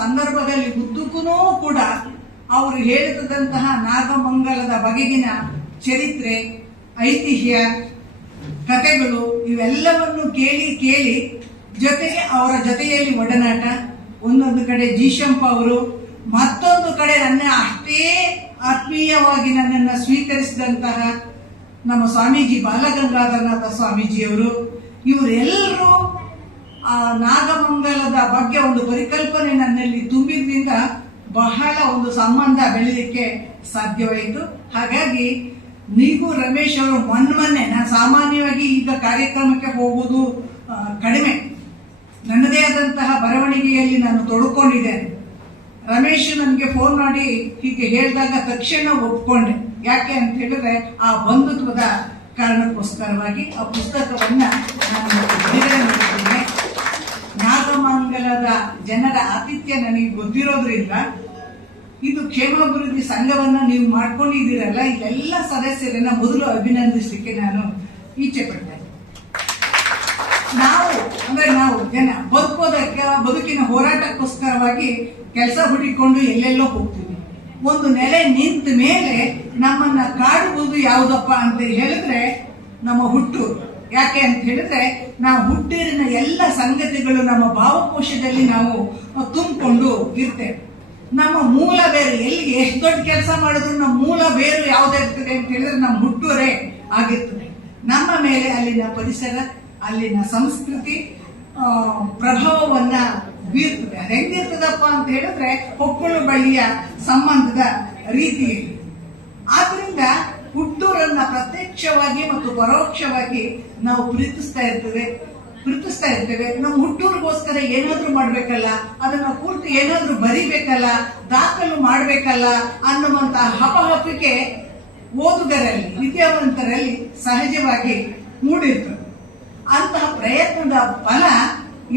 ಸಂದರ್ಭದಲ್ಲಿ ಉದ್ದಕ್ಕೂ ಕೂಡ ಅವರು ಹೇಳಿದಂತಹ ನಾಗಮಂಗಲದ ಬಗೆಗಿನ ಚರಿತ್ರೆ, ಐತಿಹ್ಯ, ಕಥೆಗಳು ಇವೆಲ್ಲವನ್ನು ಕೇಳಿ ಕೇಳಿ ಜೊತೆಗೆ ಅವರ ಜೊತೆಯಲ್ಲಿ ಒಡನಾಟ, ಒಂದೊಂದು ಕಡೆ ಜೀಶಂಪ ಅವರು, ಮತ್ತೊಂದು ಕಡೆ ನನ್ನ ಅಷ್ಟೇ ಆತ್ಮೀಯವಾಗಿ ನನ್ನನ್ನು ಸ್ವೀಕರಿಸಿದಂತಹ ನಮ್ಮ ಸ್ವಾಮೀಜಿ ಬಾಲಗಂಗಾಧರನಾಥ ಸ್ವಾಮೀಜಿಯವರು, ಇವರೆಲ್ಲರೂ ಆ ನಾಗಮಂಗಲದ ಬಗ್ಗೆ ಒಂದು ಪರಿಕಲ್ಪನೆ ನನ್ನಲ್ಲಿ ತುಂಬಿದ್ರಿಂದ ಬಹಳ ಒಂದು ಸಂಬಂಧ ಬೆಳೀಲಿಕ್ಕೆ ಸಾಧ್ಯವಾಯಿತು. ಹಾಗಾಗಿ ನೀವು ರಮೇಶ್ ಅವರು ಮೊನ್ನೆ ನಾನು ಸಾಮಾನ್ಯವಾಗಿ ಈಗ ಕಾರ್ಯಕ್ರಮಕ್ಕೆ ಹೋಗುವುದು ಕಡಿಮೆ. ನನ್ನದೇ ಆದಂತಹ ಬರವಣಿಗೆಯಲ್ಲಿ ನಾನು ತೊಡ್ಕೊಂಡಿದ್ದೇನೆ. ರಮೇಶ್ ನನಗೆ ಫೋನ್ ಮಾಡಿ ಹೀಗೆ ಹೇಳಿದಾಗ ತಕ್ಷಣ ಒಪ್ಕೊಂಡೆ. ಯಾಕೆ ಅಂತ ಹೇಳಿದ್ರೆ ಆ ಬಂಧುತ್ವದ ಕಾರಣಕ್ಕೋಸ್ಕರವಾಗಿ ಆ ಪುಸ್ತಕವನ್ನ ನಾನು ನಾಗಮಂಗಲದ ಜನರ ಆತಿಥ್ಯ ನನಗೆ ಗೊತ್ತಿರೋದ್ರಿಂದ ಇದು ಕ್ಷೇಮಾಭಿವೃದ್ಧಿ ಸಂಘವನ್ನ ನೀವು ಮಾಡ್ಕೊಂಡಿದ್ದೀರಲ್ಲ ಇಲ್ಲೆಲ್ಲ ಸದಸ್ಯರನ್ನ ಮೊದಲು ಅಭಿನಂದಿಸಲಿಕ್ಕೆ ನಾನು ಈಚೆ ಪಡ್ತೇನೆ ನಾವು, ಅಂದ್ರೆ ನಾವು ಜನ ಬದುಕೋದಕ್ಕೆ ಬದುಕಿನ ಹೋರಾಟಕ್ಕೋಸ್ಕರವಾಗಿ ಕೆಲಸ ಹುಡಿಕೊಂಡು ಎಲ್ಲೆಲ್ಲೋ ಹೋಗ್ತೀವಿ. ಒಂದು ನೆಲೆ ನಿಂತ ಮೇಲೆ ನಮ್ಮನ್ನ ಕಾಡುವುದು ಯಾವುದಪ್ಪ ಅಂತ ಹೇಳಿದ್ರೆ ನಮ್ಮ ಹುಟ್ಟೂರು. ಯಾಕೆ ಅಂತ ಹೇಳಿದ್ರೆ, ನಾವು ಹುಟ್ಟಿರಿನ ಎಲ್ಲ ಸಂಗತಿಗಳು ನಮ್ಮ ಭಾವಕೋಶದಲ್ಲಿ ನಾವು ತುಂಬಿಕೊಂಡು ಇರ್ತೇವೆ. ನಮ್ಮ ಮೂಲ ಬೇರು ಎಲ್ಲಿ ಎಷ್ಟು ದೊಡ್ಡ ಕೆಲಸ ಮಾಡಿದ್ರು ನಮ್ಮ ಮೂಲ ಬೇರು ಯಾವ್ದಿರ್ತದೆ ಅಂತ ಹೇಳಿದ್ರೆ ನಮ್ಮ ಹುಟ್ಟೂರೇ ಆಗಿರ್ತದೆ. ನಮ್ಮ ಮೇಲೆ ಅಲ್ಲಿನ ಪರಿಸರ, ಅಲ್ಲಿನ ಸಂಸ್ಕೃತಿ ಪ್ರಭಾವವನ್ನ ಬೀರ್ತದೆ. ಅದು ಹೆಂಗಿರ್ತದಪ್ಪ ಅಂತ ಹೇಳಿದ್ರೆ ಹೊಕ್ಕಳು ಬಳ್ಳಿಯ ಸಂಬಂಧದ ರೀತಿಯಲ್ಲಿ. ಆದ್ರಿಂದ ಹುಟ್ಟೂರನ್ನ ಪ್ರತ್ಯಕ್ಷವಾಗಿ ಮತ್ತು ಪರೋಕ್ಷವಾಗಿ ನಾವು ಪ್ರೀತಿಸ್ತಾ ಇರ್ತೇವೆ ಪ್ರೀತಿಸ್ತಾ ಇರ್ತೇವೆ. ನಮ್ಮ ಹುಟ್ಟೂರಿಗೋಸ್ಕರ ಏನಾದ್ರೂ ಮಾಡ್ಬೇಕಲ್ಲ, ಅದನ್ನ ಪೂರ್ತಿ ಏನಾದ್ರೂ ಬರಿಬೇಕಲ್ಲ, ದಾಖಲು ಮಾಡ್ಬೇಕಲ್ಲ ಅನ್ನುವಂತ ಹಪಹಪಿಕೆ ಓದುಗರಲ್ಲಿ, ವಿದ್ಯಾವಂತರಲ್ಲಿ ಸಹಜವಾಗಿ ಮೂಡಿರ್ತದೆ. ಅಂತಹ ಪ್ರಯತ್ನದ ಫಲ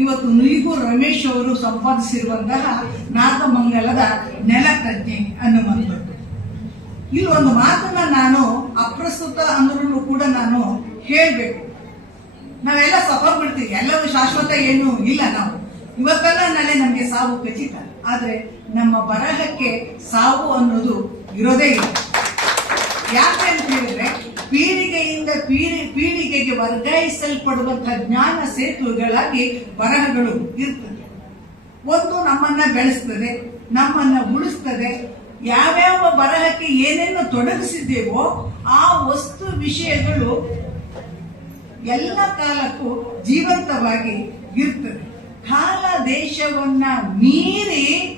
ಇವತ್ತು ನೀಗು ರಮೇಶ್ ಅವರು ಸಂಪಾದಿಸಿರುವಂತಹ ನಾಗಮಂಗಲದ ನೆಲಪ್ರಜ್ಞೆ ಅನ್ನುವಂಥದ್ದು. ಇಲ್ಲಿ ಒಂದು ಮಾತನ್ನ ನಾನು ಅಪ್ರಸ್ತುತ ಅಂದ್ರೂ ಕೂಡ ನಾನು ಹೇಳ್ಬೇಕು. ನಾವೆಲ್ಲ ಬಿಡ್ತೀವಿ ಎಲ್ಲವೂ ಶಾಶ್ವತ ಏನು ಇಲ್ಲ ನಾವು. ಇವತ್ತಲ್ಲ ನಾಳೆ ನಮ್ಗೆ ಸಾವು ಖಚಿತ. ಆದ್ರೆ ನಮ್ಮ ಬರಹಕ್ಕೆ ಸಾವು ಅನ್ನೋದು ಇರೋದೇ ಇಲ್ಲ. ಯಾಕೆ ಅಂತ ಹೇಳಿದ್ರೆ, ಪೀಳಿಗೆಯಿಂದ ಪೀಳಿ, ಪೀಳಿಗೆಗೆ ವರ್ಗಾಯಿಸಲ್ಪಡುವಂತಹ ಜ್ಞಾನ ಸೇತುವೆಗಳಾಗಿ ಬರಹಗಳು ಇರ್ತದೆ. ಒಂದು ನಮ್ಮನ್ನ ಬೆಳೆಸ್ತದೆ, ನಮ್ಮನ್ನ ಉಳಿಸ್ತದೆ ಯಾವ್ಯಾವ ಬರಹಕ್ಕೆ ಏನೇನು ತೊಡಗಿಸಿದ್ದೇವೋ ಆ ವಸ್ತು ವಿಷಯಗಳು ಎಲ್ಲ ಕಾಲಕ್ಕೂ ಜೀವಂತವಾಗಿ ಇರ್ತದೆ. ಕಾಲ ದೇಶವನ್ನ ಮೀರಿ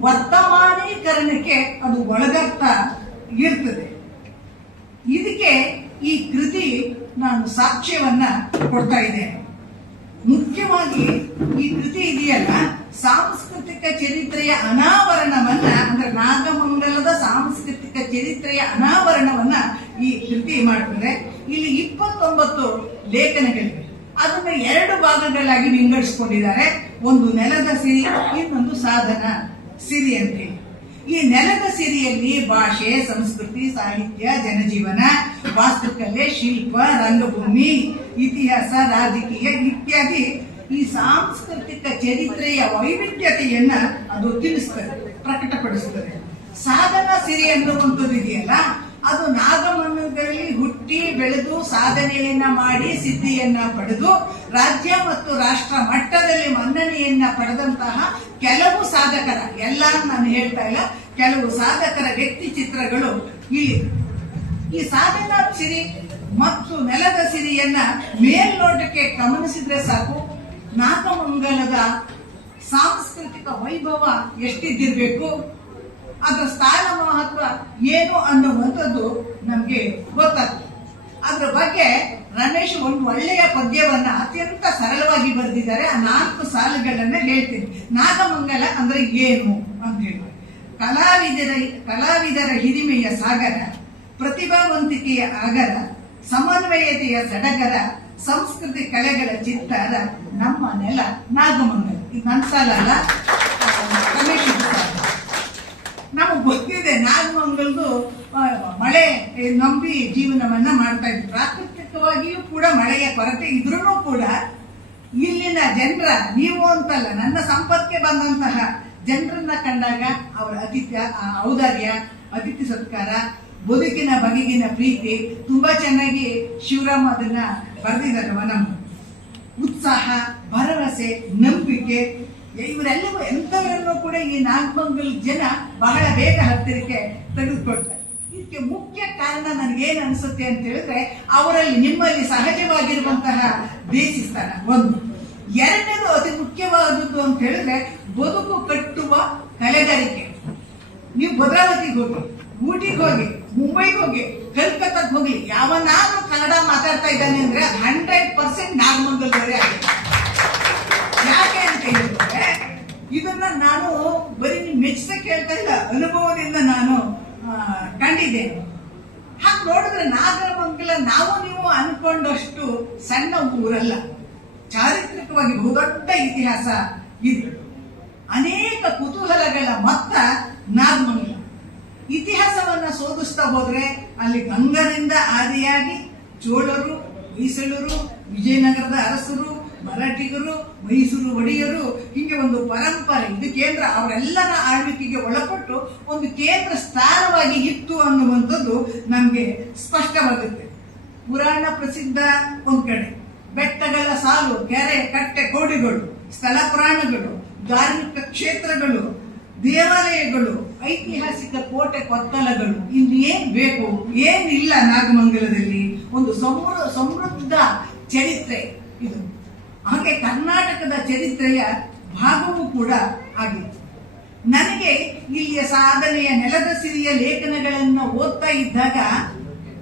ವರ್ತಮಾನೀಕರಣಕ್ಕೆ ಅದು ಒಳಗಾಗ್ತಾ ಇರ್ತದೆ. ಇದಕ್ಕೆ ಈ ಕೃತಿ ನಾನು ಸಾಕ್ಷ್ಯವನ್ನ ಕೊಡ್ತಾ ಇದ್ದೇನೆ. ಮುಖ್ಯವಾಗಿ ಈ ಕೃತಿ ಇದೆಯಲ್ಲ ಸಾಂಸ್ಕೃತಿಕ ಚರಿತ್ರೆಯ ಅನಾವರಣವನ್ನ, ಅಂದ್ರೆ ನಾಗಮಂಗಲದ ಸಾಂಸ್ಕೃತಿಕ ಚರಿತ್ರೆಯ ಅನಾವರಣವನ್ನ ಈ ಕೃತಿ ಮಾಡ್ತಾರೆ. ಇಲ್ಲಿ ಇಪ್ಪತ್ತೊಂಬತ್ತು ಲೇಖನಗಳಿವೆ. ಅದನ್ನ ಎರಡು ಭಾಗಗಳಾಗಿ ವಿಂಗಡಿಸಿಕೊಂಡಿದ್ದಾರೆ. ಒಂದು ನೆಲದ ಸಿರಿ, ಇನ್ನೊಂದು ಸಾಧನ ಸಿರಿ ಅಂತೇಳಿ. ಈ ನೆಲದ ಸಿರಿಯಲ್ಲಿ ಭಾಷೆ, ಸಂಸ್ಕೃತಿ, ಸಾಹಿತ್ಯ, ಜನಜೀವನ, ವಾಸ್ತುಕಲೆ, ಶಿಲ್ಪ, ರಂಗಭೂಮಿ, ಇತಿಹಾಸ, ರಾಜಕೀಯ ಇತ್ಯಾದಿ ಈ ಸಾಂಸ್ಕೃತಿಕ ಚರಿತ್ರೆಯ ವೈವಿಧ್ಯತೆಯನ್ನ ಅದು ತಿಳಿಸ್ತದೆ ಪ್ರಕಟಪಡಿಸುತ್ತದೆ ಸಾಧನ ಸಿರಿ ಅನ್ನುವಂಥದ್ದು ಇದೆಯಲ್ಲ, ಅದು ನಾಗಮನ್ನದಲ್ಲಿ ಹುಟ್ಟಿ ಬೆಳೆದು ಸಾಧನೆಯನ್ನ ಮಾಡಿ ಸಿದ್ಧಿಯನ್ನ ಪಡೆದು ರಾಜ್ಯ ಮತ್ತು ರಾಷ್ಟ್ರ ಮಟ್ಟದಲ್ಲಿ ಮನ್ನಣೆಯನ್ನ ಪಡೆದಂತಹ ಕೆಲವು ಸಾಧಕರ, ಎಲ್ಲ ನಾನು ಹೇಳ್ತಾ ಇಲ್ಲ, ಕೆಲವು ಸಾಧಕರ ವ್ಯಕ್ತಿ ಚಿತ್ರಗಳು ಇಲ್ಲಿ. ಈ ಸಾಧನಾ ಸಿರಿ ಮತ್ತು ನೆಲದ ಸಿರಿಯನ್ನ ಮೇಲ್ನೋಟಕ್ಕೆ ಗಮನಿಸಿದ್ರೆ ಸಾಕು. ನಾಗಮಂಗಲದ ಸಾಂಸ್ಕೃತಿಕ ವೈಭವ ಎಷ್ಟಿದ್ದಿರಬೇಕು? ಅದರ ಸ್ಥಾನ ಮಹತ್ವ ಏನು ಅನ್ನುವಂಥದ್ದು ನಮಗೆ ಗೊತ್ತಾಗ್ತದೆ. ಅದರ ಬಗ್ಗೆ ರಮೇಶ್ ಒಂದು ಒಳ್ಳೆಯ ಪದ್ಯವನ್ನ ಅತ್ಯಂತ ಸರಳವಾಗಿ ಬರೆದಿದ್ದಾರೆ. ಆ ನಾಲ್ಕು ಸಾಲುಗಳನ್ನ ಹೇಳ್ತೀನಿ. ನಾಗಮಂಗಲ ಅಂದ್ರೆ ಏನು ಅಂತ ಹೇಳಿ. ಕಲಾವಿದರ ಕಲಾವಿದರ ಹಿರಿಮೆಯ ಸಾಗರ, ಪ್ರತಿಭಾವಂತಿಕೆಯ ಆಗರ, ಸಮನ್ವಯತೆಯ ಸಡಗರ ಸಂಸ್ಕೃತಿ ಕಲೆಗಳ ಚಿತ್ತಾರ ನಮ್ಮ ನೆಲ ನಾಗಮಂಗಲ. ಇದು ನನ್ನ ಸಾಲಲ್ಲ ಗೊತ್ತಿದೆ ನಾಗಮಂಗಲ್ದು ಮಳೆ ನಂಬಿ ಜೀವನವನ್ನ ಮಾಡ್ತಾ ಇದ್ರು. ಪ್ರಾಕೃತಿಕವಾಗಿಯೂ ಕೂಡ ಮಳೆಯ ಕೊರತೆ ಇದ್ರೂ ಕೂಡ ಇಲ್ಲಿನ ಜನರ, ನೀವು ಅಂತಲ್ಲ, ನನ್ನ ಸಂಪರ್ಕಕ್ಕೆ ಬಂದಂತಹ ಜನರನ್ನ ಕಂಡಾಗ ಅವರ ಅತಿಥ್ಯ ಔದಾರ್ಯ ಅತಿಥಿ ಸತ್ಕಾರ ಬದುಕಿನ ಬಗೆಗಿನ ಪ್ರೀತಿ ತುಂಬಾ ಚೆನ್ನಾಗಿ ಶಿವರಾಮ್ ಅದನ್ನ ಬರೆದಿದ್ದಾರೆ ಉತ್ಸಾಹ, ಭರವಸೆ, ನಂಬಿಕೆ, ಇವರೆಲ್ಲವೂ ಎಂಥವರನ್ನು ಕೂಡ ಈ ನಾಗಮಂಗಲ್ ಜನ ಬಹಳ ಬೇಗ ಹತ್ತಿರಕ್ಕೆ ತೆಗೆದುಕೊಳ್ತಾರೆ. ಇದಕ್ಕೆ ಮುಖ್ಯ ಕಾರಣ ನನಗೇನು ಅನಿಸುತ್ತೆ ಅಂತ ಹೇಳಿದ್ರೆ ಅವರಲ್ಲಿ ನಿಮ್ಮಲ್ಲಿ ಸಹಜವಾಗಿರುವಂತಹ ದೇಶಿಸ್ತಾನ ಒಂದು. ಎರಡನೇದು ಅತಿ ಮುಖ್ಯವಾದದ್ದು ಅಂತ ಹೇಳಿದ್ರೆ ಬದುಕು ಕಟ್ಟುವ ಕಲೆಗಾರಿಕೆ. ನೀವು ಭದ್ರಾವತಿಗೆ ಹೋಗಿ, ಊಟಿಗೆ ಹೋಗಿ ಮುಂಬೈಗೆ ಹೋಗಿ ಕಲ್ಕತ್ತಾಗ ಹೋಗಿ ಯಾವನಾದ್ರೂ ಕನ್ನಡ ಮಾತಾಡ್ತಾ ಇದ್ದಾನೆ ಅಂದ್ರೆ ಹಂಡ್ರೆಡ್ ಪರ್ಸೆಂಟ್ ನಾಗಮಂಗಲದವರೇ ಆಗಿದೆ. ಯಾಕೆ ಅಂತ ಹೇಳಿದ್ರೆ, ಇದನ್ನ ನಾನು ಬರೀ ಮೆಚ್ಚಕ್ಕೆ ಹೇಳ್ತಾ ಇಲ್ಲ, ಅನುಭವದಿಂದ ನಾನು ಕಂಡಿದ್ದೇನೆ. ಹಾಗೆ ನೋಡಿದ್ರೆ ನಾಗಮಂಗಲ ನಾವು ನೀವು ಅನ್ಕೊಂಡಷ್ಟು ಸಣ್ಣ ಊರಲ್ಲ. ಚಾರಿತ್ರಿಕವಾಗಿ ಬಹುದೊಡ್ಡ ಇತಿಹಾಸ ಇದೆ. ಅನೇಕ ಕುತೂಹಲಗಳ ಮೊತ್ತ ನಾಗಮಂಗಲ. ಇತಿಹಾಸವನ್ನ ಶೋಧಿಸ್ತಾ ಹೋದ್ರೆ ಅಲ್ಲಿ ಗಂಗರಿಂದ ಆದಿಯಾಗಿ ಚೋಳರು ಮೀಸಳರು ವಿಜಯನಗರದ ಅರಸರು, ಮರಾಠಿಗರು, ಮೈಸೂರು ಒಡೆಯರು, ಹೀಗೆ ಒಂದು ಪರಂಪರೆ, ಇದು ಕೇಂದ್ರ ಅವರೆಲ್ಲರ ಆಳ್ವಿಕೆಗೆ ಒಳಪಟ್ಟು ಒಂದು ಕೇಂದ್ರ ಸ್ಥಾನವಾಗಿ ಇತ್ತು ಅನ್ನುವಂಥದ್ದು ನಮಗೆ ಸ್ಪಷ್ಟವಾಗುತ್ತೆ. ಪುರಾಣ ಪ್ರಸಿದ್ಧ ಒಂದು ಕಡೆ, ಬೆಟ್ಟಗಳ ಸಾಲು, ಕೆರೆ, ಕಟ್ಟೆ, ಕೋಡಿಗಳು, ಸ್ಥಳ ಪುರಾಣಗಳು, ಧಾರ್ಮಿಕ ಕ್ಷೇತ್ರಗಳು, ದೇವಾಲಯಗಳು ಐತಿಹಾಸಿಕ ಕೋಟೆ ಕೊತ್ತಲಗಳು. ಇನ್ನೇನ್ ಬೇಕು? ಏನಿಲ್ಲ ನಾಗಮಂಗಲದಲ್ಲಿ? ಒಂದು ಸಮೃ, ಸಮೃದ್ಧ ಚರಿತ್ರೆ ಇದು. ಹಾಗೆ ಕರ್ನಾಟಕದ ಚರಿತ್ರೆಯ ಭಾಗವೂ ಕೂಡ ಆಗಿತ್ತು ನನಗೆ ಇಲ್ಲಿಯ ಸಾಧನೆಯ ನೆಲದ ಸಿರಿಯ ಲೇಖನಗಳನ್ನು ಓದ್ತಾ ಇದ್ದಾಗ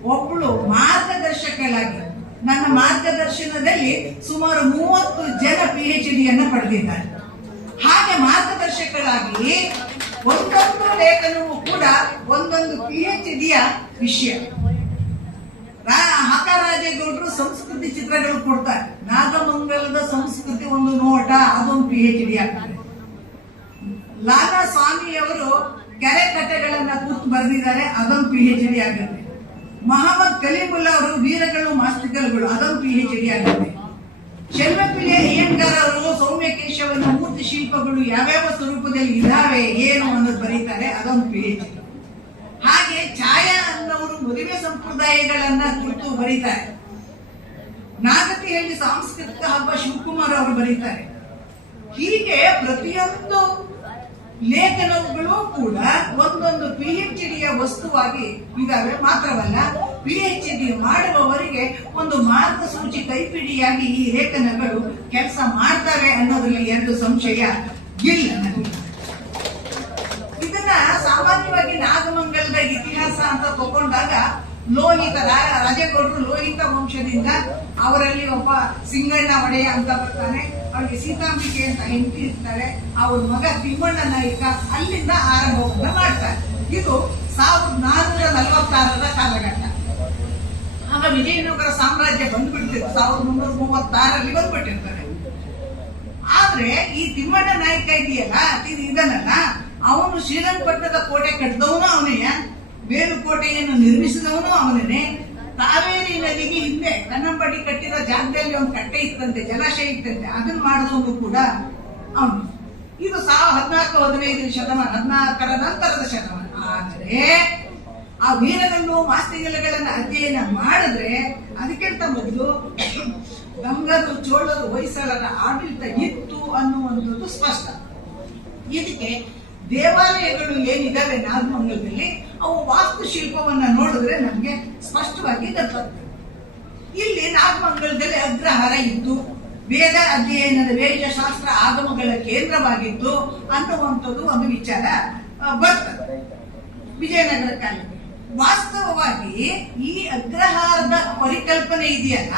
ಒಬ್ಬಳು ಮಾರ್ಗದರ್ಶಕಳಾಗಿ, ನನ್ನ ಮಾರ್ಗದರ್ಶನದಲ್ಲಿ ಸುಮಾರು ಮೂವತ್ತು ಜನ ಪಿ ಎಚ್ ಡಿಯನ್ನು ಪಡೆದಿದ್ದಾರೆ. ಹಾಗೆ ಮಾರ್ಗದರ್ಶಕರಾಗಿ ಒಂದೊಂದು ಲೇಖನವು ಕೂಡ ಒಂದೊಂದು ಪಿ ಎಚ್ ಡಿಯ ವಿಷಯ. ಹಾಕರಾಜೇಗೌಡರು ಸಂಸ್ಕೃತಿ ಚಿತ್ರಗಳು ಕೊಡ್ತಾರೆ. ನಾಗಮಂಗಲದ ಸಂಸ್ಕೃತಿ ಒಂದು ನೋಟ, ಅದೊಂದು ಪಿ ಎಚ್ ಡಿ ಆಗ್ತದೆ. ಲಾಲಾ ಸ್ವಾಮಿಯವರು ಕೆರೆ ಕಥೆಗಳನ್ನ ಕೂತು ಬರೆದಿದ್ದಾರೆ, ಅದೊಂದು ಪಿ ಎಚ್ ಡಿ ಆಗುತ್ತೆ. ಮಹಮ್ಮದ್ ಕಲೀಮುಲ್ಲಾ ಅವರು ವೀರಗಳು ಮಾಸ್ತಿಕಲ್ಗಳು ಅದೊಂದು ಪಿ ಎಚ್ ಡಿ ಆಗುತ್ತೆ. ಶೆಲ್ವಪಿಲಿಯ ಅಯ್ಯಂಗಾರ್ ಅವರು ಸೌಮ್ಯ ಮೂರ್ತಿ ಶಿಲ್ಪಗಳು ಯಾವ್ಯಾವ ಸ್ವರೂಪದಲ್ಲಿ ಇದಾವೆ ಏನು ಅನ್ನೋದು ಬರೀತಾರೆ ಅದೊಂದು ಪಿ ಎಚ್ ಡಿ ಹಾಗೆ ಛಾಯಾ ಅನ್ನೋರು ಮದುವೆ ಸಂಪ್ರದಾಯಗಳನ್ನ ಕುರಿತು ಬರೀತಾರೆ. ನಾಗತಿಯಲ್ಲಿ ಸಾಂಸ್ಕೃತಿಕ ಹಬ್ಬ ಶಿವಕುಮಾರ್ ಅವರು ಬರೀತಾರೆ. ಹೀಗೆ ಪ್ರತಿಯೊಂದು ಲೇಖನಗಳು ಕೂಡ ಒಂದೊಂದು ಪಿ ಎಚ್ ಡಿಯ ವಸ್ತುವಾಗಿ ಇದಾವೆ. ಮಾತ್ರವಲ್ಲ ಪಿ ಎಚ್ ಡಿ ಮಾಡುವವರಿಗೆ ಒಂದು ಮಾರ್ಗಸೂಚಿ ಕೈಪಿಡಿಯಾಗಿ ಈ ಲೇಖನಗಳು ಕೆಲಸ ಮಾಡ್ತವೆ ಅನ್ನೋದ್ರಲ್ಲಿ ಎರಡು ಸಂಶಯ ಇಲ್ಲ ಇದನ್ನ ಸಾಮಾನ್ಯವಾಗಿ ನಾಗಮಂಗಲದ ಇತಿಹಾಸ ಅಂತ ತಗೊಂಡಾಗ ಲೋಹಿತ ರಾಜೇಗೌಡರು ಲೋಹಿತ ವಂಶದಿಂದ ಅವರಲ್ಲಿ ಒಬ್ಬ ಸಿಂಗಣ್ಣ ಒಡೆಯ ಅಂತ ಬರ್ತಾನೆ. ಅವರಿಗೆ ಸೀತಾಂಬಿಕೆ ಅಂತ ಹೆಂಡತಿ ಇರ್ತಾರೆ, ಅವ್ರ ಮಗ ತಿಮ್ಮಣ್ಣ ನಾಯಕ ಅಲ್ಲಿಂದ ಆರಂಭವನ್ನ ಮಾಡ್ತಾರೆ. ಇದು ಸಾವಿರದ ನಾನ್ನೂರ ನಲವತ್ತಾರರ ಕಾಲಘಟ್ಟ. ಆಗ ವಿಜಯನಗರ ಸಾಮ್ರಾಜ್ಯ ಬಂದ್ಬಿಡ್ತಿತ್ತು, ಸಾವಿರದ ಮುನ್ನೂರ ಮೂವತ್ತಾರಲ್ಲಿ ಬಂದ್ಬಿಟ್ಟಿರ್ತಾರೆ. ಆದ್ರೆ ಈ ತಿಮ್ಮಣ್ಣ ನಾಯಕ ಇದೆಯಲ್ಲ ಇದು ಇದನ್ನಲ್ಲ ಅವನು ಶ್ರೀರಂಗಪಟ್ಟಣದ ಕೋಟೆ ಕಟ್ಟಿದವನು ಅವನೇ. ಮೇಲುಕೋಟೆಯನ್ನು ನಿರ್ಮಿಸಿದವನು ಅವನೇ ಕಾವೇರಿ ನದಿಗೆ ಹಿಂದೆ ಕನ್ನಂಬಡಿ ಕಟ್ಟಿದ ಜಾಗದಲ್ಲಿ ಒಂದು ಕಟ್ಟೆ ಇತ್ತಂತೆ, ಜಲಾಶಯ ಇತ್ತಂತೆ ಅದನ್ನ ಮಾಡಿದವನು ಕೂಡ ಅವನು. ಇದು ಸಾವಿರ ಹದಿನಾಲ್ಕು ಹದಿನೈದು ಶತಮಾನ, ಹದಿನಾಲ್ಕರ ನಂತರದ ಶತಮಾನ. ಆದರೆ ಆ ವೀರಗಂಡು ಮಾಸ್ತಿಗಲ್ಲುಗಳನ್ನ ಅಧ್ಯಯನ ಮಾಡಿದ್ರೆ ಅದಕ್ಕಿಂತ ಮೊದಲು ಗಂಗರು ಚೋಳರು ಹೊಯ್ಸಳರ ಆಡಳಿತ ಇತ್ತು ಅನ್ನುವಂಥದ್ದು ಸ್ಪಷ್ಟ. ಇದಕ್ಕೆ ದೇವಾಲಯಗಳು ಏನಿದಾವೆ ನಾಗಮಂಗಲದಲ್ಲಿ ಅವು ವಾಸ್ತುಶಿಲ್ಪವನ್ನ ನೋಡಿದ್ರೆ ನಮ್ಗೆ ಸ್ಪಷ್ಟವಾಗಿ ಗೊತ್ತಾಗ್ತದೆ ಇಲ್ಲಿ ನಾಗಮಂಗಲದಲ್ಲಿ ಅಗ್ರಹಾರ ಇತ್ತು ವೇದ ಅಧ್ಯಯನದ ವೇದಶಾಸ್ತ್ರ ಆಗಮಗಳ ಕೇಂದ್ರವಾಗಿತ್ತು ಅನ್ನುವಂಥದ್ದು ಒಂದು ವಿಚಾರ ಬರ್ತದೆ. ವಿಜಯನಗರ ಕಾಲದಲ್ಲಿ ವಾಸ್ತವವಾಗಿ ಈ ಅಗ್ರಹಾರದ ಪರಿಕಲ್ಪನೆ ಇದೆಯಲ್ಲ,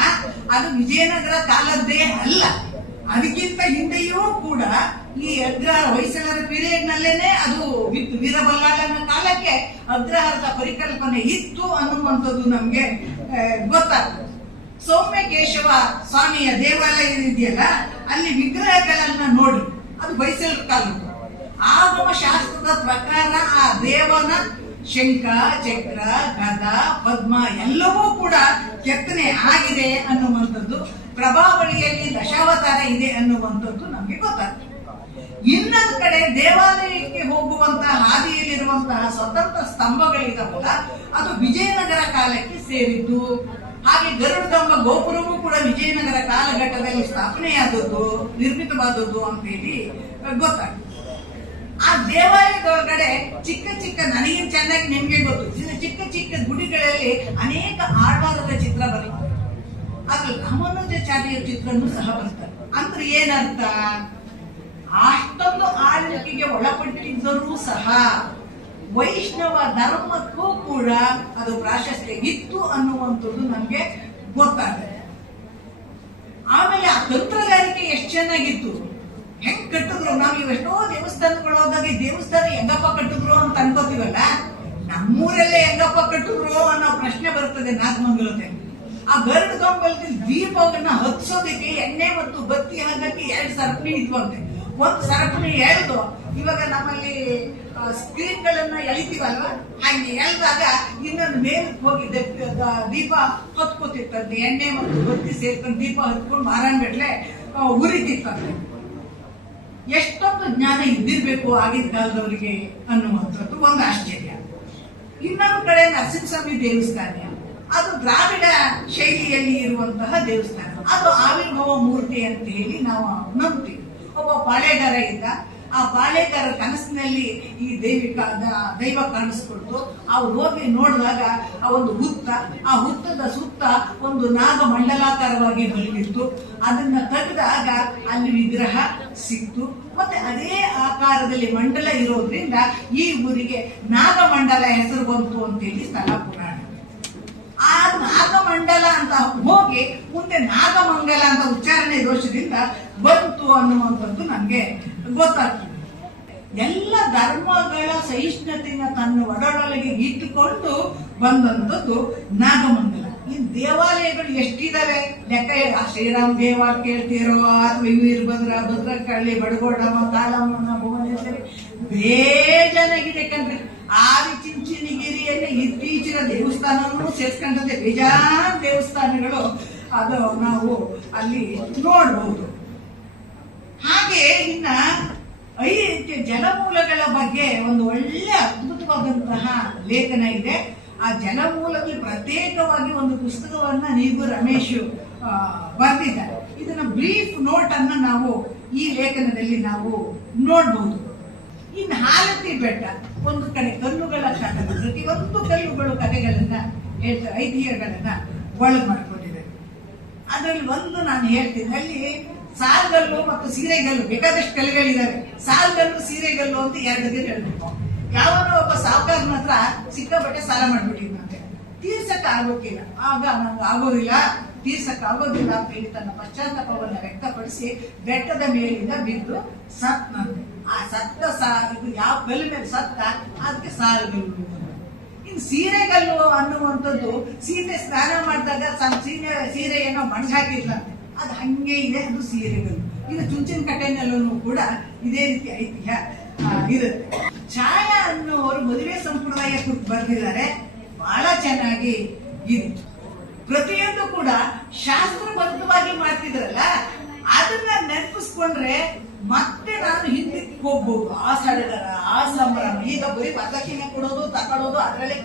ಅದು ವಿಜಯನಗರ ಕಾಲದ್ದೇ ಅಲ್ಲ. ಅದಕ್ಕಿಂತ ಹಿಂದೆಯೂ ಕೂಡ ಈ ಅಗ್ರಹಾರ ಹೊಯ್ಸಳರ ಪೀರಿಯಡ್ ನಲ್ಲೇನೆ ಅದು ವೀರಬಲ್ಲಾಳನ ಕಾಲಕ್ಕೆ ಅಗ್ರಹಾರದ ಪರಿಕಲ್ಪನೆ ಇತ್ತು ಅನ್ನುವಂಥದ್ದು ನಮ್ಗೆ ಗೊತ್ತಾಗ್ತದೆ. ಸೌಮ್ಯ ಕೇಶವ ಸ್ವಾಮಿಯ ದೇವಾಲಯ ಇದೆಯಲ್ಲ, ಅಲ್ಲಿ ವಿಗ್ರಹಗಳನ್ನ ನೋಡಿ, ಅದು ಹೊಯ್ಸಳರ ಕಾಲದ್ದು ಆಗಮ ಶಾಸ್ತ್ರದ ಪ್ರಕಾರ ಆ ದೇವನ ಶಂಖ, ಚಕ್ರ, ಗದ, ಪದ್ಮ ಎಲ್ಲವೂ ಕೂಡ ಕೆತ್ತನೆ ಆಗಿದೆ ಅನ್ನುವಂಥದ್ದು, ಪ್ರಭಾವಳಿಯಲ್ಲಿ ದಶಾವತಾರ ಇದೆ ಅನ್ನುವಂಥದ್ದು ನಮಗೆ ಗೊತ್ತಾಗ್ತದೆ. ಇನ್ನೊಂದು ಕಡೆ ದೇವಾಲಯಕ್ಕೆ ಹೋಗುವಂತಹ ಹಾದಿಯಲ್ಲಿರುವಂತಹ ಸ್ವತಂತ್ರ ಸ್ತಂಭಗಳಿದಾವಲ್ಲ ಅದು ವಿಜಯನಗರ ಕಾಲಕ್ಕೆ ಸೇರಿದ್ದು. ಹಾಗೆ ಗರುಡಗಂಬ ಗೋಪುರವೂ ಕೂಡ ವಿಜಯನಗರ ಕಾಲಘಟ್ಟದಲ್ಲಿ ಸ್ಥಾಪನೆಯಾದದ್ದು, ನಿರ್ಮಿತವಾದದ್ದು ಅಂತ ಹೇಳಿ ಗೊತ್ತಾಗ್ತದೆ. ಆ ದೇವಾಲಯದೊಳಗಡೆ ಚಿಕ್ಕ ಚಿಕ್ಕ ನನಗೆ ಚೆನ್ನಾಗಿ ನಿಮ್ಗೆ ಗೊತ್ತು ಚಿಕ್ಕ ಚಿಕ್ಕ ಗುಡಿಗಳಲ್ಲಿ ಅನೇಕ ಆಳ್ವಾರದ ಚಿತ್ರ ಬರುತ್ತೆ ಅದು ರಾಮಾನುಜಾಚಾರ್ಯ ಚಿತ್ರನೂ ಸಹ ಬರ್ತಾರೆ ಅಂದ್ರೆ ಏನರ್ಥ ಸಹ ವೈಷ್ಣವ ಧರ್ಮಕ್ಕೂ ಕೂಡ ಅದು ಪ್ರಾಶಸ್ತ್ಯ ಇತ್ತು ಅನ್ನುವಂಥದ್ದು ನಮಗೆ ಗೊತ್ತಾಗ್ತದೆ. ಆಮೇಲೆ ಆ ತಂತ್ರಗಾರಿಕೆ ಎಷ್ಟು ಚೆನ್ನಾಗಿತ್ತು. ಹೆಂಗ್ ಕಟ್ಟಿದ್ರು? ನಾವ್ ಇವೆಷ್ಟೋ ದೇವಸ್ಥಾನಗಳು ಹೋದಾಗ ದೇವಸ್ಥಾನ ಹೆಂಗಪ್ಪ ಕಟ್ಟಿದ್ರು ಅಂತ ಅನ್ಕೋತೀವಲ್ಲ? ನಮ್ಮೂರಲ್ಲೇ ಹೆಂಗಪ್ಪ ಕಟ್ಟಿದ್ರು ಅನ್ನೋ ಪ್ರಶ್ನೆ ಬರ್ತದೆ ನಾಗಮಂಗಲದಲ್ಲಿ ಆ ಗರುಡ ಕಂಬಲದಲ್ಲಿ ದೀಪವನ್ನ ಹತ್ಸೋದಕ್ಕೆ ಎಣ್ಣೆ ಮತ್ತು ಬತ್ತಿ ಹಾಕಕ್ಕೆ ಎರಡು ಸರ್ಪಣಿ ಇದ್ವಂತೆ ಒಂದು ಸರಪಣಿ ಎಳೆದು, ಇವಾಗ ನಮ್ಮಲ್ಲಿ ಸ್ಕ್ರೀನ್ ಗಳನ್ನ ಎಳಿತೀವಲ್ವ? ಹಾಗೆ ಎಳ್ದಾಗ ಇನ್ನೊಂದು ಮೇಲಕ್ಕೆ ಹೋಗಿ ದೀಪ- ಹೊತ್ಕೋತಿರ್ತದೆ. ಎಣ್ಣೆ ಮತ್ತು ಬತ್ತಿ ಸೇರ್ಕೊಂಡು ದೀಪ ಹತ್ಕೊಂಡು ಮಾರಾಂಗಡ್ಲೆ ಉರಿತಿತ್ತಂತೆ ಎಷ್ಟೊಂದು ಜ್ಞಾನ ಇದ್ದಿರ್ಬೇಕು ಆಗಿನ ಕಾಲದವರಿಗೆ ಅನ್ನುವಂಥದ್ದು ಒಂದು ಆಶ್ಚರ್ಯ. ಇನ್ನೊಂದು ಕಡೆ ನರಸಿಂಹಸ್ವಾಮಿ ದೇವಸ್ಥಾನ. ಅದು ದ್ರಾವಿಡ ಶೈಲಿಯಲ್ಲಿ ಇರುವಂತಹ ದೇವಸ್ಥಾನ. ಅದು ಆವಿರ್ಭವ ಮೂರ್ತಿ ಅಂತ ಹೇಳಿ ನಾವು ನಂಬ್ತೀವಿ. ಒಬ್ಬ ಪಾಳೆಗಾರ ಇದ್ದ ಆ ಬಾಳೆಗಾರ ಕನಸಿನಲ್ಲಿ ಈ ದೈವಿಕ ದೈವ ಕಾಣಿಸ್ಕೊಳ್ತು. ಅವ್ರು ಹೋಗಿ ನೋಡಿದಾಗ ಆ ಒಂದು ಹುತ್ತ, ಆ ಹುತ್ತದ ಸುತ್ತ ಒಂದು ನಾಗ ಮಂಡಲಾಕಾರವಾಗಿ ಹೊಲಿದಿತ್ತು ಅದನ್ನ ತೆಗೆದಾಗ ಅಲ್ಲಿ ವಿಗ್ರಹ ಸಿಕ್ತು. ಮತ್ತೆ ಅದೇ ಆಕಾರದಲ್ಲಿ ಮಂಡಲ ಇರೋದ್ರಿಂದ ಈ ಊರಿಗೆ ನಾಗಮಂಡಲ ಹೆಸರು ಬಂತು ಅಂತೇಳಿ ಸ್ಥಳ ಪುರಾಣ ಆ ನಾಗಮಂಡಲ ಅಂತ ಹೋಗಿ ಮುಂದೆ ನಾಗಮಂಗಲ ಅಂತ ಉಚ್ಚಾರಣೆ ದೋಷದಿಂದ ಬಂತು ಅನ್ನುವಂಥದ್ದು ನನಗೆ ಗೊತ್ತಾಗ್ತದೆ. ಎಲ್ಲ ಧರ್ಮಗಳ ಸಹಿಷ್ಣುತೆಯನ್ನು ತನ್ನ ಒಡಲೊಳಗೆ ಇಟ್ಟುಕೊಂಡು ಬಂದಂಥದ್ದು ನಾಗಮಂಗಲ. ಈ ದೇವಾಲಯಗಳು ಎಷ್ಟಿದಾವೆ? ಲೆಕ್ಕ ಶ್ರೀರಾಮ ದೇವಾಲ ಕೇಳ್ತಿರೋ ಅಥವಾ ವೀರಭದ್ರ ಭದ್ರಕಳ್ಳಿ ಬಡಗೋಡಮ್ಮ ಕಾಲಮ್ಮನ ಭುವನೇಶ್ವರಿ ಬೇಜಾನಾಗಿದೆ ಕಣ್ರಿ. ಆದಿ ಚಿಂಚಿನಗಿರಿಯಲ್ಲಿ ಇತ್ತೀಚಿನ ದೇವಸ್ಥಾನವನ್ನು ಸೇರ್ಸ್ಕೊಂಡಂತೆ ಬೇಜಾನ್ ದೇವಸ್ಥಾನಗಳು. ಅದು ನಾವು ಅಲ್ಲಿ ನೋಡಬಹುದು ಹಾಗೆ ಇನ್ನ ಐದು ಜಲಮೂಲಗಳ ಬಗ್ಗೆ ಒಂದು ಒಳ್ಳೆ ಅದ್ಭುತವಾದಂತಹ ಲೇಖನ ಇದೆ. ಆ ಜಲಮೂಲಕ್ಕೆ ಪ್ರತ್ಯೇಕವಾಗಿ ಒಂದು ಪುಸ್ತಕವನ್ನ ನೀವು ರಮೇಶ್ ಬರೆದಿದ್ದಾರೆ. ಇದನ್ನ ಬ್ರೀಫ್ ನೋಟ್ ಅನ್ನ ನಾವು ಈ ಲೇಖನದಲ್ಲಿ ನಾವು ನೋಡಬಹುದು ಇನ್ನು ಹಾಲತಿ ಬೆಟ್ಟ. ಒಂದು ಕಡೆ ಕಲ್ಲುಗಳ ಕಥೆ ಪ್ರತಿಯೊಂದು ಕಲ್ಲುಗಳು ಕಥೆಗಳನ್ನ ಹೇಳ್ತಾರೆ ಐತಿಹ್ಯಗಳನ್ನ ಒಳಗೆ ಮಾಡ್ಕೊಂಡಿದೆ. ಅದರಲ್ಲಿ ಒಂದು ನಾನು ಹೇಳ್ತೀನಿ, ಅಲ್ಲಿ ಸಾಲ್ಗಲ್ಲು ಮತ್ತು ಸೀರೆಗಲ್ಲು, ಬೇಕಾದಷ್ಟು ಕಲೆಗಳಿದ್ದಾವೆ ಸಾಲ್ಗಲ್ಲು, ಸೀರೆಗಲ್ಲು ಅಂತ ಎರಡು ದಿನ ಹೇಳ್ಬೇಕು. ಯಾವನೋ ಒಬ್ಬ ಸಾಹುಕಾರನ ಹತ್ರ ಸಿಕ್ಕಾಪಟ್ಟೆ ಸಾಲ ಮಾಡ್ಬಿಟ್ಟಿದ್ನಂತೆ. ತೀರ್ಸಕ್ ಆಗೋಕಿಲ್ಲ ಆಗ ನಾವು ಆಗೋದಿಲ್ಲ. ತೀರ್ಸಕ್ ಆಗೋದಿಲ್ಲ ಅಂತ ಹೇಳಿ ತನ್ನ ಪಶ್ಚಾತ್ತಾಪವನ್ನು ವ್ಯಕ್ತಪಡಿಸಿ ಬೆಟ್ಟದ ಮೇಲಿಂದ ಬಿದ್ದು ಸತ್ನಂತೆ ಆ ಸತ್ತ ಸಾ ಇದು ಯಾವ ಕಲ್ಲು ಮೇಲೆ ಸತ್ತ? ಅದಕ್ಕೆ ಸಾಲಗಲ್ಲು ಇನ್ನು ಸೀರೆಗಲ್ಲು ಅನ್ನುವಂಥದ್ದು ಸೀತೆ ಸ್ನಾನ ಮಾಡಿದಾಗ ಸೀರೆ ಸೀರೆ ಏನೋ ಮಣ್ ಹಾಕಿದ್ಲಂತೆ. ಅದು ಹಂಗೆ ಇದೆ, ಅದು ಸೀರೆಗಲ್ಲು ಇದು ಚುಂಚಿನ ಕಟ್ಟೆನಲ್ಲೂ ಕೂಡ ಇದೇ ರೀತಿ ಐತಿಹ್ಯ ಇರುತ್ತೆ. ಛಾಯಾ ಅನ್ನುವರು ಮದುವೆ ಸಂಪ್ರದಾಯ ಕುರಿತು ಬರೆದಿದ್ದಾರೆ ಬಹಳ ಚೆನ್ನಾಗಿ ಇದೆ ಪ್ರತಿಯೊಂದು ಕೂಡ ಶಾಸ್ತ್ರಬದ್ಧವಾಗಿ ಮಾಡ್ತಿದ್ರಲ್ಲ, ಅದನ್ನ ನೆನಪಿಸ್ಕೊಂಡ್ರೆ ಮತ್ತೆ ನಾನು ಹಿಂದಕ್ಕೆ ಹೋಗ್ಬೋದು. ಆ ಸಡಗರ, ಆ ಸಂಭ್ರಮ, ಈಗ ಬರೀ ಪದಕಿನ ಕೊಡೋದು ತಗೊಳ್ಳೋದು ಅದರಲ್ಲೇ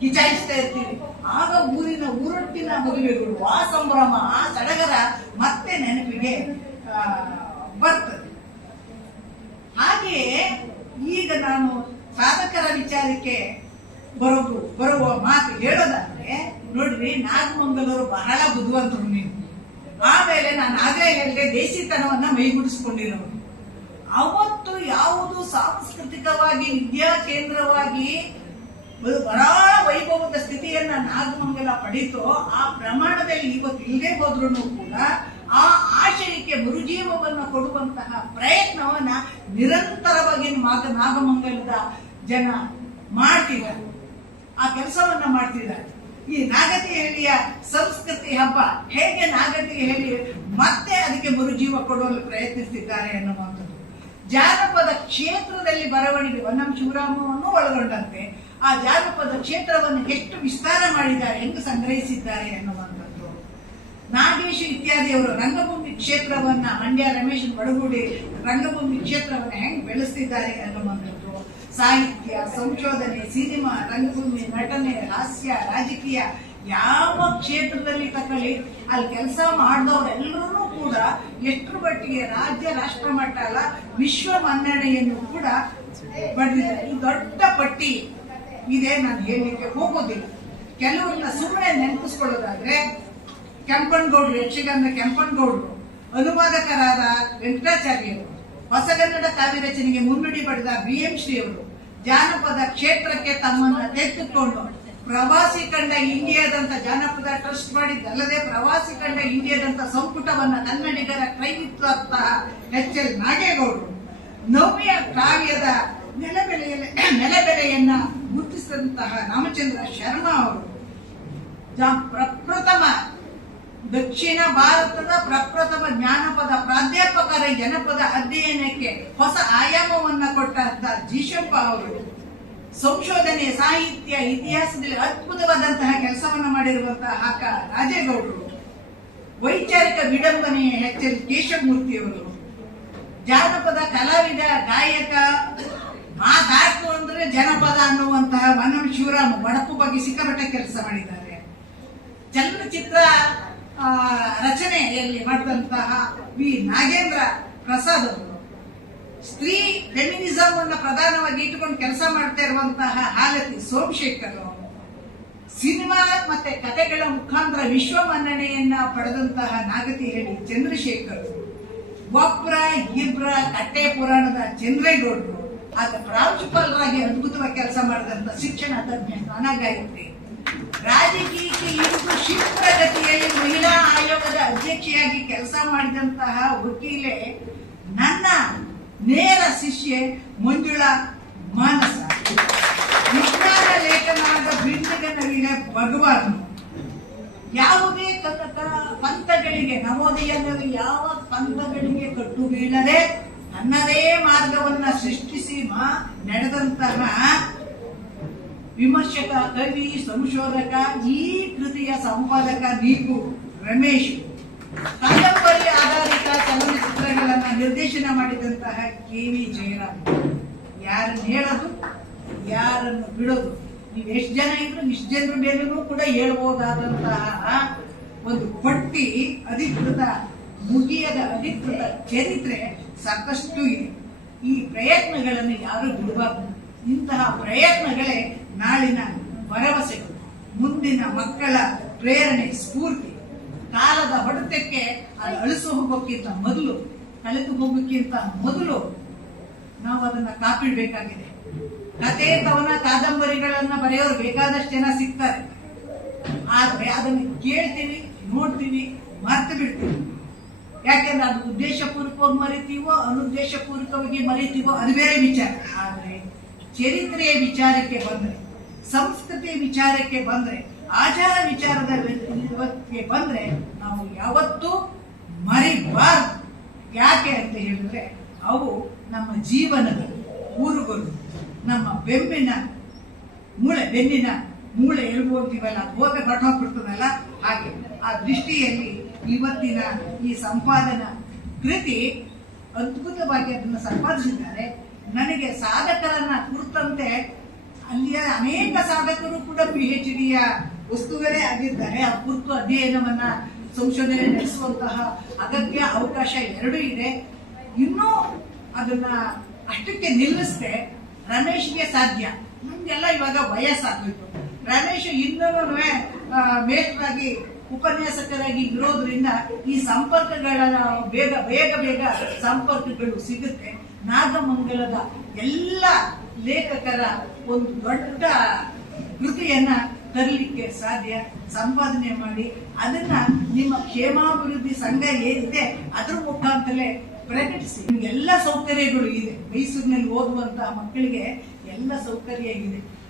ಕಿಚಾಯಿಸ್ತಾ ಇರ್ತೀವಿ. ಆಗ ಊರಿನ ಊರೊಟ್ಟಿನ ಮದುವೆಗಳು, ಆ ಸಂಭ್ರಮ, ಆ ಸಡಗರ ಮತ್ತೆ ನೆನಪಿಗೆ ಬರ್ತದೆ. ಹಾಗೆಯೇ ಈಗ ನಾನು ಸಾಧಕರ ವಿಚಾರಕ್ಕೆ ಬರೋದು, ಬರುವ ಮಾತು ಹೇಳೋದಾದ್ರೆ, ನೋಡ್ರಿ ನಾಗಮಂಗಲರು ಬಹಳ ಬುದ್ಧಿವಂತರು ನೀವು. ಆಮೇಲೆ ನಾನು ಆಗಲೇ ಹೇಳಿದೆ, ದೇಶಿತನವನ್ನ ಮೈಗೂಡಿಸ್ಕೊಂಡಿರೋರು ಅವತ್ತು ಯಾವುದು ಸಾಂಸ್ಕೃತಿಕವಾಗಿ, ವಿದ್ಯಾ ಕೇಂದ್ರವಾಗಿ ಬಹಳ ವೈಭವದ ಸ್ಥಿತಿಯನ್ನ ನಾಗಮಂಗಲ ಪಡೀತೋ, ಆ ಪ್ರಮಾಣದಲ್ಲಿ ಇವತ್ತು ಇಲ್ಲದೆ ಹೋದ್ರೂ ಕೂಡ ಆ ಆಶಯಕ್ಕೆ ಮರುಜೀವವನ್ನ ಕೊಡುವಂತಹ ಪ್ರಯತ್ನವನ್ನ ನಿರಂತರವಾಗಿ ಮಾಗ ನಾಗಮಂಗಲದ ಜನ ಮಾಡ್ತಿದ್ದಾರೆ. ಆ ಕೆಲಸವನ್ನ ಮಾಡ್ತಿದ್ದಾರೆ. ಈ ನಾಗತಿ ಹೇಳಿಯ ಸಂಸ್ಕೃತಿ ಹಬ್ಬ ಹೇಗೆ ನಾಗತಿ ಹೇಳಿ ಮತ್ತೆ ಅದಕ್ಕೆ ಮರುಜೀವ ಕೊಡಲು ಪ್ರಯತ್ನಿಸಿದ್ದಾರೆ ಎನ್ನುವಂಥದ್ದು. ಜಾನಪದ ಕ್ಷೇತ್ರದಲ್ಲಿ ಬರವಣಿಗೆ ವನ್ನಂ ಶಿವರಾಮವನ್ನು ಒಳಗೊಂಡಂತೆ, ಆ ಜಾನಪದ ಕ್ಷೇತ್ರವನ್ನು ಎಷ್ಟು ವಿಸ್ತಾರ ಮಾಡಿದ್ದಾರೆ ಎಂದು ಸಂಗ್ರಹಿಸಿದ್ದಾರೆ ಎನ್ನುವಂಥದ್ದು. ನಾಗೇಶ್ ಇತ್ಯಾದಿಯವರು ರಂಗಭೂಮಿ ಕ್ಷೇತ್ರವನ್ನ ಮಂಡ್ಯ ರಮೇಶ್ ಬಡಗೂಡಿ ರಂಗಭೂಮಿ ಕ್ಷೇತ್ರವನ್ನ ಹೆಂಗ್ ಬೆಳೆಸ್ತಿದ್ದಾರೆ ಅನ್ನುವಂಥದ್ದು ಸಾಹಿತ್ಯ, ಸಂಶೋಧನೆ, ಸಿನಿಮಾ, ರಂಗಭೂಮಿ, ನಟನೆ, ಹಾಸ್ಯ, ರಾಜಕೀಯ ಯಾವ ಕ್ಷೇತ್ರದಲ್ಲಿ ತಕೊಳ್ಳಿ ಅಲ್ಲಿ ಕೆಲಸ ಮಾಡಿದವರೆಲ್ಲರೂ ಕೂಡ ಎಷ್ಟರ ಮಟ್ಟಿಗೆ ರಾಜ್ಯ, ರಾಷ್ಟ್ರ ಮಟ್ಟ ಅಲ್ಲ, ವಿಶ್ವ ಮನ್ನಣೆಯನ್ನು ಕೂಡ ಪಡೆದಿದ್ದಾರೆ ಈ ದೊಡ್ಡ ಪಟ್ಟಿ. ಇದೆ, ನಾನು ಹೇಳಲಿಕ್ಕೆ ಹೋಗೋದಿಲ್ಲ. ಕೆಲವರನ್ನ ಸುಮ್ಮನೆ ನೆನಪಿಸ್ಕೊಳ್ಳೋದಾದ್ರೆ, ಕೆಂಪನಗೌಡರು, ಯಕ್ಷಗಾನ ಕೆಂಪನಗೌಡರು, ಅನುವಾದಕರಾದ ವೆಂಕಟಾಚಾರ್ಯರು. ಹೊಸಗನ್ನಡ ಕಾವ್ಯ ರಚನೆಗೆ ಮುನ್ನುಡಿ ಪಡೆದ ಬಿ ಎಂ ಶ್ರೀ ಅವರು ಜಾನಪದ ಕ್ಷೇತ್ರಕ್ಕೆ ತಮ್ಮನ್ನು ತೆಗೆದುಕೊಂಡು ಪ್ರವಾಸಿ ಕಂಡ ಇಂಡಿಯಾದಂತ ಜಾನಪದ ಟ್ರಸ್ಟ್ ಮಾಡಿದ್ದಲ್ಲದೆ ಪ್ರವಾಸಿ ಕಂಡ ಇಂಡಿಯಾದಂತ ಸಂಪುಟವನ್ನ ಕನ್ನಡಿಗರ ಕೈಗಿತ್ತಂತಹ ಎಚ್ ಎಲ್ ನಾಗೇಗೌಡರು. ನವ್ಯ ಕಾವ್ಯದ ನೆಲಬೆಲೆಯಲ್ಲಿ ನೆಲಬೆಲೆಯನ್ನ ಗುರುತಿಸಿದಂತಹ ರಾಮಚಂದ್ರ ಶರ್ಮಾ ಅವರು. ಪ್ರಪ್ರಥಮ ದಕ್ಷಿಣ ಭಾರತದ ಪ್ರಪ್ರಥಮ ಜ್ಞಾನಪದ ಪ್ರಾಧ್ಯಾಪಕರ ಜನಪದ ಅಧ್ಯಯನಕ್ಕೆ ಹೊಸ ಆಯಾಮವನ್ನ ಕೊಟ್ಟಂತ ಜೀಶಪ್ಪ ಅವರು. ಸಂಶೋಧನೆ, ಸಾಹಿತ್ಯ, ಇತಿಹಾಸದಲ್ಲಿ ಅದ್ಭುತವಾದಂತಹ ಕೆಲಸವನ್ನು ಮಾಡಿರುವಂತಹ ಹಾಕ ರಾಜೇಗೌಡರು. ವೈಚಾರಿಕ ವಿಡಂಬನೆಯ ಎಚ್ ಕೇಶವಮೂರ್ತಿಯವರು ಜಾನಪದ ಕಲಾವಿದ, ಗಾಯಕ ಮಾತಾಡ್ತು ಅಂದ್ರೆ ಜನಪದ ಅನ್ನುವಂತಹ ಮನಂ ಶಿವರಾಮ್ ಬಡಪು ಬಗ್ಗೆ ಸಿಕ್ಕಾಪಟ್ಟೆ ಕೆಲಸ ಮಾಡಿದ್ದಾರೆ. ಚಲನಚಿತ್ರ ರಚನೆಯಲ್ಲಿ ಮಾಡಿದಂತಹ ವಿ. ನಾಗೇಂದ್ರ ಪ್ರಸಾದ್ ಅವರು. ಸ್ತ್ರೀ ಫೆಮಿನಿಸಂ ಅನ್ನ ಪ್ರಧಾನವಾಗಿ ಇಟ್ಟುಕೊಂಡು ಕೆಲಸ ಮಾಡ್ತಾ ಇರುವಂತಹ ಹಾಲತಿ ಸೋಮಶೇಖರ್ ಸಿನಿಮಾ ಮತ್ತೆ ಕಥೆಗಳ ಮುಖಾಂತರ ವಿಶ್ವ ಮನ್ನಣೆಯನ್ನ ಪಡೆದಂತಹ ನಾಗತಿ ಹೇಳಿ ಚಂದ್ರಶೇಖರ್ ಒಬ್ರ ಇಬ್ರ ಕಟ್ಟೆ ಪುರಾಣದ ಚಂದ್ರೇಗೌಡರು. ಆಗ ಪ್ರಾಂಶುಪಾಲರಾಗಿ ಅದ್ಭುತವಾಗಿ ಕೆಲಸ ಮಾಡಿದಂತ ಶಿಕ್ಷಣ ತಜ್ಞ ನಾನಾ ಗಾಯತ್ರಿ. ರಾಜಕೀಯಕ್ಕೆ ಇಳಿದು ಕ್ಷಿಪ್ರಗತಿಯಲ್ಲಿ ಮಹಿಳಾ ಆಯೋಗದ ಅಧ್ಯಕ್ಷೆಯಾಗಿ ಕೆಲಸ ಮಾಡಿದಂತಹ ವಕೀಲೆ, ನನ್ನ ನೇರ ಶಿಷ್ಯೆ ಮಂಜುಳಾ ಮಾನಸ. ವಿಜ್ಞಾನ ಲೇಖನವಾದ ಬಿಂದಿಗ ನವಿಲೆ ಭಗವಾನ್. ಯಾವುದೇ ಕಥಕ ಪಂಥಗಳಿಗೆ ನವೋದಯದಲ್ಲಿ ಯಾವ ಪಂಥಗಳಿಗೆ ಕಟ್ಟು ಬೀಳದೆ ತನ್ನದೇ ಮಾರ್ಗವನ್ನ ಸೃಷ್ಟಿಸಿ ಮಾ, ನಡೆದಂತಹ ವಿಮರ್ಶಕ ಕವಿ ಸಂಶೋಧಕ ಈ ಕೃತಿಯ ಸಂಪಾದಕ ನೀಕು ರಮೇಶ್. ಕಾದಂಬರಿ ಆಧಾರಿತ ಚಲನಚಿತ್ರಗಳನ್ನ ನಿರ್ದೇಶನ ಮಾಡಿದಂತಹ ಕೆ ವಿ ಜಯರಾಮ್. ಯಾರನ್ನು ಹೇಳೋದು? ಯಾರನ್ನು ಬಿಡೋದು? ನೀವು ಎಷ್ಟು ಜನ ಇದ್ರು ಇಷ್ಟು ಜನರ ಮೇಲೂ ಕೂಡ ಹೇಳ್ಬೋದಾದಂತಹ ಒಂದು ಪಟ್ಟಿ, ಅಧಿಕೃತ, ಮುಗಿಯದ ಅಧಿಕೃತ ಚರಿತ್ರೆ ಸಾಕಷ್ಟು ಇದೆ. ಈ ಪ್ರಯತ್ನಗಳನ್ನು ಯಾರು ಬಿಡಬಾರ್ದು. ಇಂತಹ ಪ್ರಯತ್ನಗಳೇ ನಾಳಿನ ಭರವಸೆಗಳು ಮುಂದಿನ ಮಕ್ಕಳ ಪ್ರೇರಣೆ, ಸ್ಫೂರ್ತಿ, ಕಾಲದ ಹೊಡೆತಕ್ಕೆ ಅದು ಅಳಿಸು ಹೋಗೋಕ್ಕಿಂತ ಮೊದಲು ಕಲಿತು ಹೋಗೋಕ್ಕಿಂತ ಮೊದಲು ನಾವು ಅದನ್ನ ಕಾಪಿಡ್ಬೇಕಾಗಿದೆ. ಕತೆ ಕವನ ಕಾದಂಬರಿಗಳನ್ನ ಬರೆಯೋರು ಬೇಕಾದಷ್ಟು ಜನ ಸಿಗ್ತಾರೆ. ಆದ್ರೆ ಅದನ್ನು ಕೇಳ್ತೀವಿ, ನೋಡ್ತೀವಿ, ಮರ್ತು ಬಿಡ್ತೀವಿ. ಯಾಕೆಂದ್ರೆ ಅದು ಉದ್ದೇಶಪೂರ್ವಕವಾಗಿ ಮರಿತೀವೋ, ಅನುದ್ದೇಶಪೂರ್ವಕವಾಗಿ ಮರಿತೀವೋ, ಅದು ಬೇರೆ ವಿಚಾರ. ಆದ್ರೆ ಚರಿತ್ರೆಯ ವಿಚಾರಕ್ಕೆ ಬಂದ್ರೆ ಸಂಸ್ಕೃತಿಯ ವಿಚಾರಕ್ಕೆ ಬಂದ್ರೆ, ಆಚಾರ ವಿಚಾರದ ಇವತ್ತಿಗೆ ಬಂದ್ರೆ ನಾವು ಯಾವತ್ತೂ ಮರಿಬಾರ್ದು. ಯಾಕೆ ಅಂತ ಹೇಳಿದ್ರೆ, ಅವು ನಮ್ಮ ಜೀವನದ ಊರುಗಳು, ನಮ್ಮ ಬೆಂಬಿನ ಮೂಳೆ, ಬೆನ್ನಿನ ಮೂಳೆ ಎಲ್ಬು ಅಂತೀವಲ್ಲ ಅದು ಹೊರಟೋಗ್ಬಿಡ್ತದಲ್ಲ ಹಾಗೆ ಆ ದೃಷ್ಟಿಯಲ್ಲಿ ಇವತ್ತಿನ ಈ ಸಂಪಾದನಾ ಕೃತಿ ಅದ್ಭುತವಾಗಿ ಅದನ್ನು ಸಂಪಾದಿಸಿದ್ದಾರೆ. ನನಗೆ ಸಾಧಕರನ್ನ ಕುರಿತಂತೆ ಅಲ್ಲಿಯ ಅನೇಕ ಸಾಧಕರು ಕೂಡ ಪಿ ಹೆಚ್ ಡಿಯ ವಸ್ತುಗಳೇ ಆಗಿದ್ದಾರೆ. ಆ ಕುರಿತು ಅಧ್ಯಯನವನ್ನ ಸಂಶೋಧನೆ ನಡೆಸುವಂತಹ ಅಗತ್ಯ ಅವಕಾಶ ಎರಡೂ ಇದೆ. ಇನ್ನೂ ಅದನ್ನ ಅಷ್ಟಕ್ಕೆ ನಿಲ್ಲಿಸದೆ ರಮೇಶ್ಗೆ ಸಾಧ್ಯ. ನಮ್ಗೆಲ್ಲ ಇವಾಗ ವಯಸ್ಸಾಗೋಯ್ತು ರಮೇಶ್ ಇನ್ನೂ ಮೇಷ್ಟ್ರಾಗಿ ಉಪನ್ಯಾಸಕರಾಗಿ ಇರೋದ್ರಿಂದ ಈ ಸಂಪರ್ಕಗಳ ಬೇಗ ಬೇಗ ಬೇಗ ಸಂಪರ್ಕಗಳು ಸಿಗುತ್ತೆ. ನಾಗಮಂಗಲದ ಎಲ್ಲ ಲೇಖಕರ ಒಂದು ದೊಡ್ಡ ಕೃತಿಯನ್ನ ತರಲಿಕ್ಕೆ ಸಾಧ್ಯ, ಸಂಪಾದನೆ ಮಾಡಿ, ಅದನ್ನ ನಿಮ್ಮ ಕ್ಷೇಮಾಭಿವೃದ್ಧಿ ಸಂಘ ಏನಿದೆ, ಅದ್ರ ಮುಖಾಂತರೇ ಪ್ರಕಟಿಸಿ. ಎಲ್ಲ ಸೌಕರ್ಯಗಳು ಇದೆ. ಮೈಸೂರಿನಲ್ಲಿ ಓದುವಂತಹ ಮಕ್ಕಳಿಗೆ ಎಲ್ಲ ಸೌಕರ್ಯ ಇದೆ.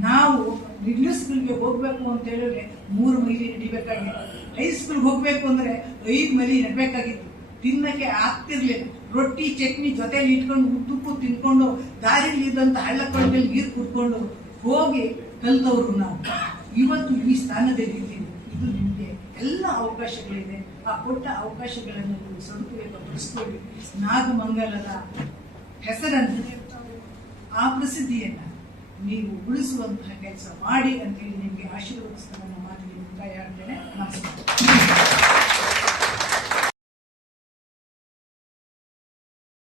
ನಾವು ಮಿಡ್ಲ್ ಸ್ಕೂಲ್ಗೆ ಹೋಗ್ಬೇಕು ಅಂತ ಹೇಳಿದ್ರೆ ಮೂರು ಮೈಲಿ ನಡಿಬೇಕಾಗಿತ್ತು ಹೈಸ್ಕೂಲ್ಗೆ ಹೋಗ್ಬೇಕು ಅಂದ್ರೆ ಐದು ಮೈಲಿ ನಡಬೇಕಾಗಿತ್ತು. ತಿನ್ನಕ್ಕೆ ಆಗ್ತಿರ್ಲಿಲ್ಲ. ರೊಟ್ಟಿ, ಚಟ್ನಿ ಜೊತೆಲಿ ಇಟ್ಕೊಂಡು ತುಪ್ಪು ತಿನ್ಕೊಂಡು ದಾರಿಲಿ ಇದ್ದಂತ ಹಳ್ಳ ಕೊಳ್ಳದಲ್ಲಿ ನೀರು ಕುಡ್ಕೊಂಡು ಹೋಗಿ ಕಲ್ತವ್ರು ನಾವು. ಇವತ್ತು ಈ ಸ್ಥಾನದಲ್ಲಿ ಇದ್ದೀವಿ. ಇದು ನಿಮಗೆ ಎಲ್ಲ ಅವಕಾಶಗಳಿದೆ. ಆ ಕೊಟ್ಟ ಅವಕಾಶಗಳನ್ನು ನೀವು ಸದುಪಯೋಗಪಡಿಸ್ಕೊಳ್ಳಿ ನಾಗಮಂಗಲದ ಹೆಸರನ್ನು ಆ ಪ್ರಸಿದ್ಧಿಯನ್ನ ನೀವು ಉಳಿಸುವಂತಹ ಕೆಲಸ ಮಾಡಿ ಅಂತೇಳಿ ನಿಮಗೆ ಆಶೀರ್ವಾದ ಮಾತಿಗೆ ಮುಕ್ತಾಯ ಆಗ್ತೇನೆ ನಮಸ್ಕಾರ.